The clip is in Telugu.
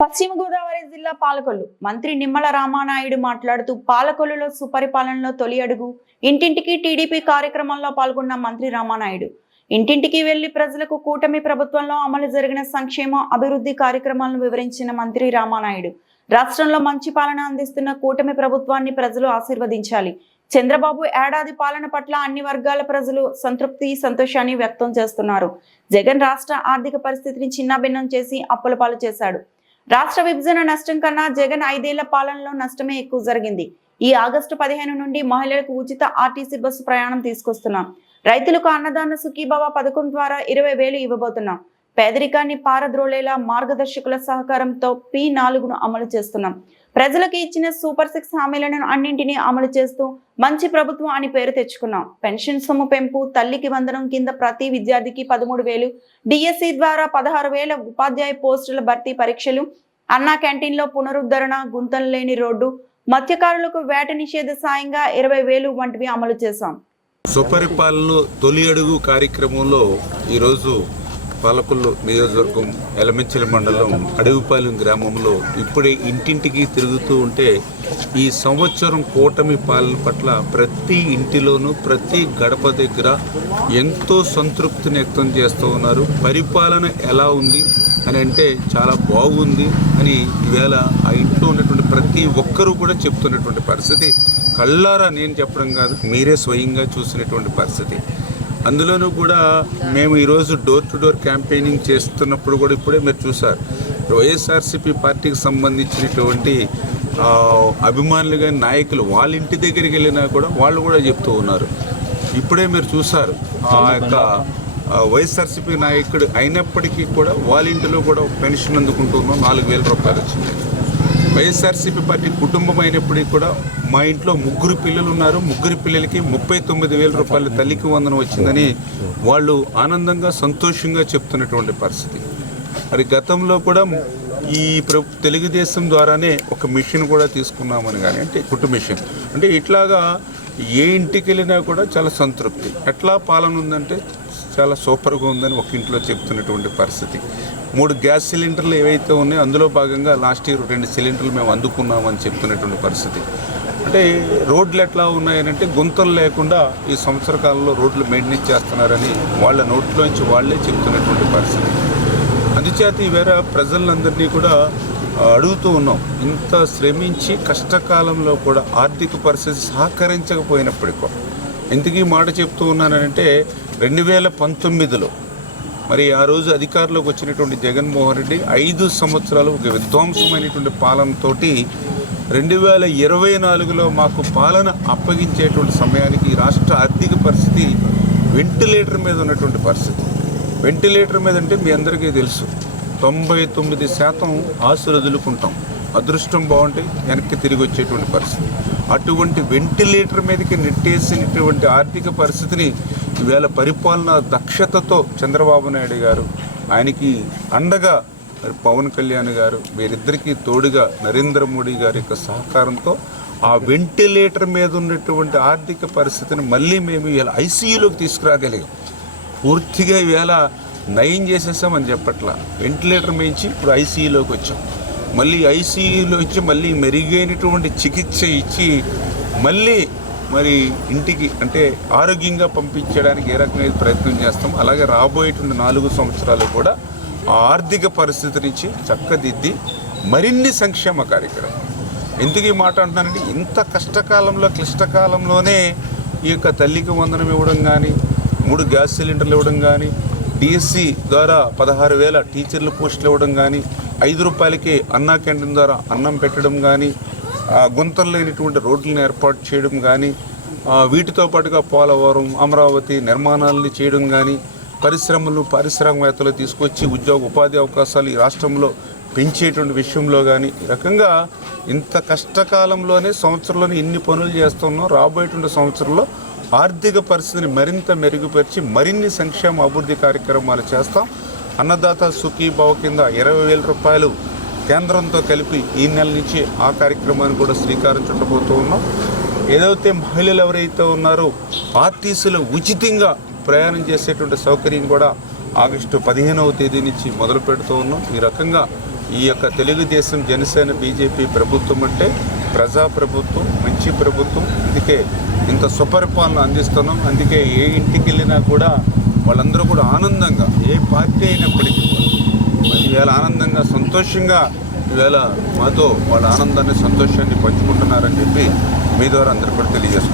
పశ్చిమ గోదావరి జిల్లా పాలకొల్లు. మంత్రి నిమ్మల రామానాయుడు మాట్లాడుతూ పాలకొల్లులో సుపరిపాలనలో తొలి అడుగు ఇంటింటికి టీడీపీ కార్యక్రమంలో పాల్గొన్న మంత్రి రామానాయుడు. ఇంటింటికి వెళ్ళి ప్రజలకు కూటమి ప్రభుత్వంలో అమలు జరిగిన సంక్షేమ అభివృద్ధి కార్యక్రమాలను వివరించిన మంత్రి రామానాయుడు. రాష్ట్రంలో మంచి పాలన అందిస్తున్న కూటమి ప్రభుత్వాన్ని ప్రజలు ఆశీర్వదించాలి. చంద్రబాబు ఏడాది పాలన పట్ల అన్ని వర్గాల ప్రజలు సంతృప్తి సంతోషాన్ని వ్యక్తం చేస్తున్నారు. జగన్ రాష్ట్ర ఆర్థిక పరిస్థితిని చిన్నాభిన్నం చేసి అప్పుల పాలు చేశాడు. రాష్ట్ర విభజన నష్టం కన్నా జగన్ ఐదేళ్ళ పాలనలో నష్టమే ఎక్కువ జరిగింది. ఈ ఆగస్టు పదిహేను నుండి మహిళలకు ఉచిత ఆర్టీసీ బస్సు ప్రయాణం తీసుకొస్తున్నాం. రైతులకు అన్నదాన సుఖీభావ పథకం ద్వారా ఇరవై వేలు ఇవ్వబోతున్నాం. పేదరికాన్ని పారద్రోలేలా మార్గదర్శకుల సహకారంతో పి నాలుగును అమలు చేస్తున్నాం. ప్రజలకు ఇచ్చిన సూపర్ సిక్స్ హామీలను అన్నింటినీ అమలు చేస్తూ మంచి ప్రభుత్వం అని పేరు తెచ్చుకున్నాం. పెన్షన్ సొమ్ము పెంపు తల్లికి వందనం కింద ప్రతి విద్యార్థికి పదమూడు వేలు డిఎస్సి ద్వారా పదహారు వేల ఉపాధ్యాయ పోస్టుల భర్తీ పరీక్షలు అన్నా క్యాంటీన్లో పునరుద్ధరణ గుంతలు లేని రోడ్డు మత్స్యకారులకు వేట నిషేధ సాయంగా ఇరవై వేలు వంటివి అమలు చేశాం. సుపరిపాలన తొలి అడుగు కార్యక్రమంలో ఈరోజు పాలకొల్లు నియోజకవర్గం ఎలమెంచల మండలం అడవిపాలెం గ్రామంలో ఇప్పుడే ఇంటింటికి తిరుగుతూ ఉంటే ఈ సంవత్సరం కూటమి పాలన పట్ల ప్రతి ఇంటిలోనూ ప్రతి గడప దగ్గర ఎంతో సంతృప్తిని వ్యక్తం చేస్తూ ఉన్నారు. పరిపాలన ఎలా ఉంది అని అంటే చాలా బాగుంది అని ఈవేళ ఆ ఇంట్లో ఉన్నటువంటి ప్రతి ఒక్కరూ కూడా చెప్తున్నటువంటి పరిస్థితి. కళ్ళారా నేను చెప్పడం కాదు మీరే స్వయంగా చూసినటువంటి పరిస్థితి. అందులోనూ కూడా మేము ఈరోజు డోర్ టు డోర్ క్యాంపెయినింగ్ చేస్తున్నప్పుడు కూడా ఇప్పుడే మీరు చూసారు. వైఎస్ఆర్సీపీ పార్టీకి సంబంధించినటువంటి అభిమానులు కానీ నాయకులు వాళ్ళ ఇంటి దగ్గరికి వెళ్ళినా కూడా వాళ్ళు కూడా చెప్తూ ఉన్నారు. ఇప్పుడే మీరు చూసారు ఆ యొక్క వైఎస్ఆర్సీపీ నాయకుడు అయినప్పటికీ కూడా వాళ్ళ ఇంటిలో కూడా పెన్షన్ అందుకుంటున్నాం నాలుగు వేల రూపాయలు వచ్చింది. వైఎస్ఆర్సీపీ పార్టీ కుటుంబం అయినప్పటికీ కూడా మా ఇంట్లో ముగ్గురు పిల్లలు ఉన్నారు. ముగ్గురు పిల్లలకి ముప్పై తొమ్మిది వేల రూపాయల తల్లికి వందనం వచ్చిందని వాళ్ళు ఆనందంగా సంతోషంగా చెప్తున్నటువంటి పరిస్థితి. మరి గతంలో కూడా ఈ ప్రభు తెలుగుదేశం ద్వారానే ఒక మిషన్ కూడా తీసుకున్నామని కానీ అంటే కుటుంబ మిషన్. అంటే ఇట్లాగా ఏ ఇంటికి వెళ్ళినా కూడా చాలా సంతృప్తి. ఎట్లా పాలన ఉందంటే చాలా సూపర్గా ఉందని ఒక ఇంట్లో చెప్తున్నటువంటి పరిస్థితి. మూడు గ్యాస్ సిలిండర్లు ఏవైతే ఉన్నాయో అందులో భాగంగా లాస్ట్ ఇయర్ రెండు సిలిండర్లు మేము అందుకున్నామని చెప్తున్నటువంటి పరిస్థితి. అంటే రోడ్లు ఎట్లా ఉన్నాయనంటే గుంతలు లేకుండా ఈ సంవత్సర కాలంలో రోడ్లు మెయింటెనెన్స్ చేస్తున్నారని వాళ్ళ నోట్లోంచి వాళ్ళే చెప్తున్నటువంటి పరిస్థితి. అందుచేత ఈవేళ ప్రజలందరినీ కూడా అడుగుతూ ఉన్నాం. ఇంత శ్రమించి కష్టకాలంలో కూడా ఆర్థిక పరిస్థితి సహకరించకపోయినప్పటికీ. కూడా ఎందుకు ఈ మాట చెప్తూ ఉన్నానంటే రెండు వేల పంతొమ్మిదిలో మరి ఆ రోజు అధికారంలోకి వచ్చినటువంటి జగన్మోహన్ రెడ్డి ఐదు సంవత్సరాలు ఒక విధ్వంసమైనటువంటి పాలనతోటి రెండు వేల ఇరవై నాలుగులో మాకు పాలన అప్పగించేటువంటి సమయానికి రాష్ట్ర ఆర్థిక పరిస్థితి వెంటిలేటర్ మీద ఉన్నటువంటి పరిస్థితి. వెంటిలేటర్ మీద అంటే మీ అందరికీ తెలుసు. తొంభై తొమ్మిది శాతం ఆశలు వదులుకుంటాం అదృష్టం బాగుంటే వెనక్కి తిరిగి వచ్చేటువంటి పరిస్థితి. అటువంటి వెంటిలేటర్ మీదకి నెట్టేసినటువంటి ఆర్థిక పరిస్థితిని ఈవేళ పరిపాలన దక్షతతో చంద్రబాబు నాయుడు గారు ఆయనకి అండగా మరి పవన్ కళ్యాణ్ గారు వీరిద్దరికీ తోడుగా నరేంద్ర మోడీ గారి యొక్క సహకారంతో ఆ వెంటిలేటర్ మీద ఉన్నటువంటి ఆర్థిక పరిస్థితిని మళ్ళీ మేము ఇవాళ ఐసీయూలోకి తీసుకురాగలిగాం. పూర్తిగా ఇవాళ నయం చేసేసామని చెప్పట్లా. వెంటిలేటర్ మేయించి ఇప్పుడు ఐసీయూలోకి వచ్చాం. మళ్ళీ ఐసీయూలో వచ్చి మళ్ళీ మెరుగైనటువంటి చికిత్స ఇచ్చి మళ్ళీ మరి ఇంటికి అంటే ఆరోగ్యంగా పంపించడానికి ఏ రకమైన ప్రయత్నం చేస్తాం? అలాగే రాబోయేటువంటి నాలుగు సంవత్సరాలు కూడా ఆ ఆర్థిక పరిస్థితి నుంచి చక్కదిద్ది మరిన్ని సంక్షేమ కార్యక్రమం. ఎందుకు ఈ మాట అంటున్నానంటే ఇంత కష్టకాలంలో క్లిష్టకాలంలోనే ఈ యొక్క తల్లికి వందనం ఇవ్వడం కానీ మూడు గ్యాస్ సిలిండర్లు ఇవ్వడం కానీ డిఎస్సి ద్వారా పదహారు వేల టీచర్ల పోస్టులు ఇవ్వడం కానీ ఐదు రూపాయలకి అన్నా క్యాంటీన్ ద్వారా అన్నం పెట్టడం కానీ గుంతలు లేనిటువంటి రోడ్లను ఏర్పాటు చేయడం కానీ వీటితో పాటుగా పోలవరం అమరావతి నిర్మాణాలని చేయడం కానీ పరిశ్రమలు పారిశ్రామికవేత్తలు తీసుకొచ్చి ఉద్యోగ ఉపాధి అవకాశాలు ఈ రాష్ట్రంలో పెంచేటువంటి విషయంలో కానీ ఈ రకంగా ఇంత కష్టకాలంలోనే సంవత్సరంలోనే ఇన్ని పనులు చేస్తున్నాం. రాబోయేటువంటి సంవత్సరంలో ఆర్థిక పరిస్థితిని మరింత మెరుగుపరిచి మరిన్ని సంక్షేమ అభివృద్ధి కార్యక్రమాలు చేస్తాం. అన్నదాత సుఖీభావ కింద ఇరవై వేల రూపాయలు కేంద్రంతో కలిపి ఈ నెల నుంచి ఆ కార్యక్రమాన్ని కూడా శ్రీకారం చుట్టబోతూ ఉన్నాం. ఏదైతే మహిళలు ఎవరైతే ఉన్నారో ఆర్టీసీలో ఉచితంగా ప్రయాణం చేసేటువంటి సౌకర్యం కూడా ఆగస్టు పదిహేనవ తేదీ నుంచి మొదలు పెడుతూ ఉన్నాం. ఈ రకంగా ఈ యొక్క తెలుగుదేశం జనసేన బీజేపీ ప్రభుత్వం అంటే ప్రజా ప్రభుత్వం మంచి ప్రభుత్వం. అందుకే ఇంత సుపరిపాలన అందిస్తున్నాం. అందుకే ఏ ఇంటికి వెళ్ళినా కూడా వాళ్ళందరూ కూడా ఆనందంగా ఏ పార్టీ అయినప్పటికీ ఇవాళ ఆనందంగా సంతోషంగా ఇవాళ మాతో వాళ్ళ ఆనందాన్ని సంతోషాన్ని పంచుకుంటున్నారని చెప్పి మీ ద్వారా అందరికీ కూడా తెలియజేస్తున్నాం